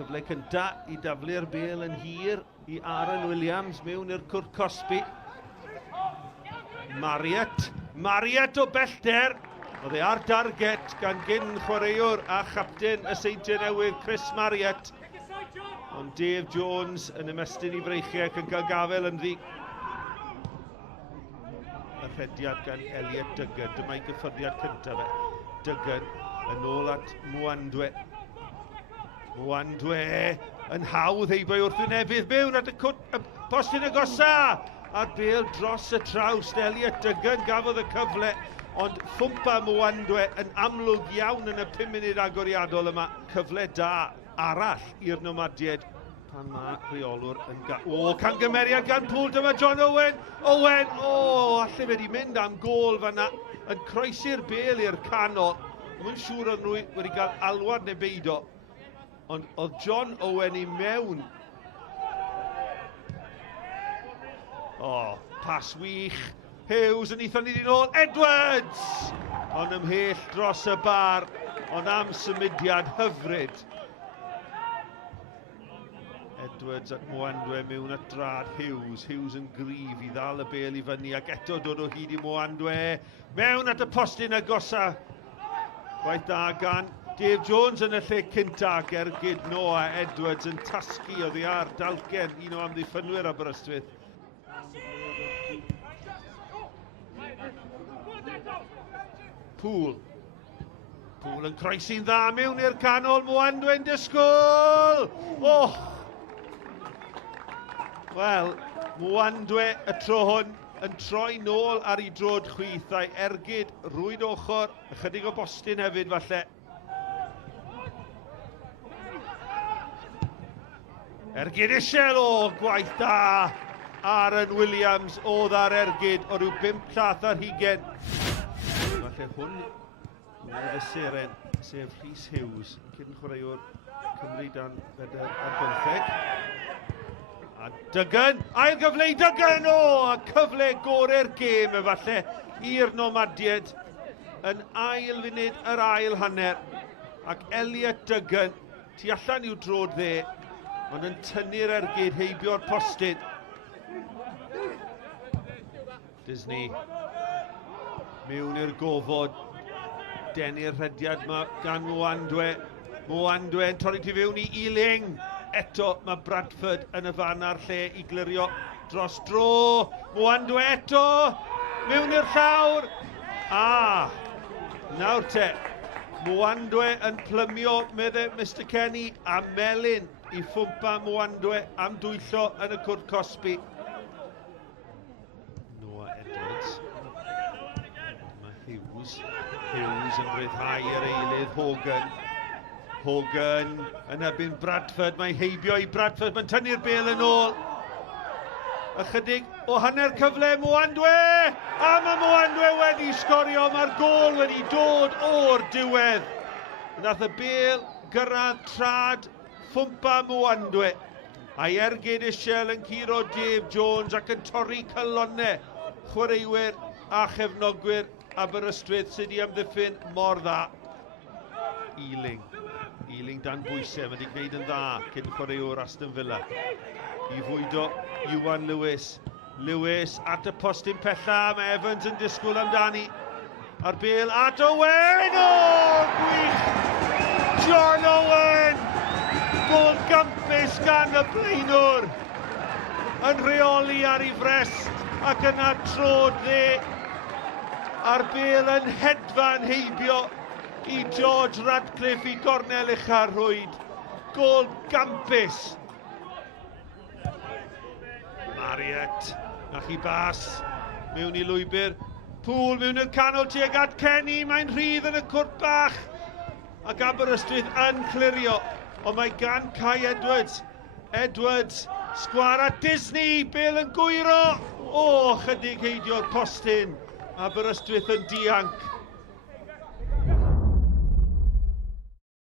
Cyfle cynta I daflu'r bêl yn hir I Aaron Williams mewn i'r cwrt cosbi. Mariet o bellter. Oedd e ar darget gan gyn chwaraewr a chapten y Seintiau Newydd Chris Mariet. Ond Dave Jones yn ymestyn I freichiau ac yn cael gafel yn ddi. Y rhediad gan Elliot Duggan. Dyma'i gyffyrddiad cyntaf fe. Duggan yn ôl at Mwandwe. Mwandwe yn hawdd heibio wrth wynebydd mewn at y postyn agosa. A'r bêl dros y traws. Elliot Duggan gafodd y cyfle. Ond ffwmpa Mwandwe yn amlwg iawn yn y 5 munud agoriadol yma. Cyfle da arall i'r nomadied. Pan mae rheolwr yn cangymeriad gan Pŵl. Dyma John Owen. Alle fe wedi mynd am gôl fanna. Yn croesi'r bêl i'r canol. Mae'n siŵr oedd nhw wedi cael alwad neu beido. Ond oedd John Owen I mewn. Pas wych. Hughes yn eithon ni ddyn ôl. Edwards! Ond ymhell dros y bar. Ond am symudiad hyfryd. Edwards at Mwandwe mewn at drad Hughes. Hughes yn gryf I ddal y bêl I fyny ac eto dod o hyd I Mwandwe. Mewn at y postyn agosa. Gwaith da gan Dave Jones yn y lle cynta ac ergyd Noah Edwards yn tasgu o ddi ar dalgen un o amddiffynwyr Aberystwyth. Pŵl yn croesi'n dda mewn i'r canol. Mwandwe'n disgwyl. Wel, Mwandwe y tro hwn yn troi nôl ar ei drod chwith a'i ergyd rwyd ochr. Ychydig o bostyn hefyd falle. Ergyd isel gwaith da. Aaron Williams oedd ar ergyd o ryw 5 llath ar hugen. Falle hwn oedd y seren, sef Rhys Hughes, cyn chwaraewr Cymru dan Feder ar 15. A Duggan, ail gyfle I Duggan, a cyfle gorau'r gêm efallai i'r nomadied yn ail funud yr ail hanner. Ac Elliot Duggan, tu allan i'w drod dde, ond yn tynnu'r ergyd heibio'r postyn. Disney mewn i'r gofod, denu'r rhediad yma gan Mwandwe. Mwandwe yn torri tu fewn I Ealing. Eto mae Bradford yn y fan ar lle I glirio dros dro. Mwandwe eto mewn i'r llawr. Nawr te. Mwandwe yn plymio, medde Mr Kenny, a melyn I ffwmpa Mwandwe am dwyllo yn y cwrt cosbi. Noah Edwards. Hughes yn rhyddhau yr eilydd Hogan yn erbyn Bradford. Mae'n heibio I Bradford. Mae'n tynnu'r bêl yn ôl. Ychydig o hanner cyfle Mwandwe. A mae Mwandwe wedi sgorio. Mae'r gôl wedi dod o'r diwedd. Nath y bêl gyrraedd trad ffwmpa Mwandwe. A'i ergyd isel yn curo Dave Jones ac yn torri cylonau chwaraewyr a chefnogwyr Aberystwyth sydd I amddiffyn mor dda. Ealing dan bwysau, mae wedi gwneud yn dda cyn chwaraewr Aston Villa. I fwydo Iwan Lewis. Lewis at y postyn pella, mae Evans yn disgwyl amdani. A'r bêl at Owen! Gwych! John Owen! Gol gampus gan y blaenwr. Yn rheoli ar ei frest ac yna trod dde. A'r bêl yn hedfan heibio I George Radcliffe I gornel uchaf rhwyd. Gol gampus. Mariet, nach I bas, mewn I lwybr. Pŵl mewn i'r canol tuag at Kenny, mae'n rhydd yn y cwrt bach. Ac Aberystwyth yn clirio, ond mae gan Cei Edwards. Edwards, sgwar at Disney, bêl yn gwyro. Chydig heidio'r postyn. Aberystwyth yn dianc.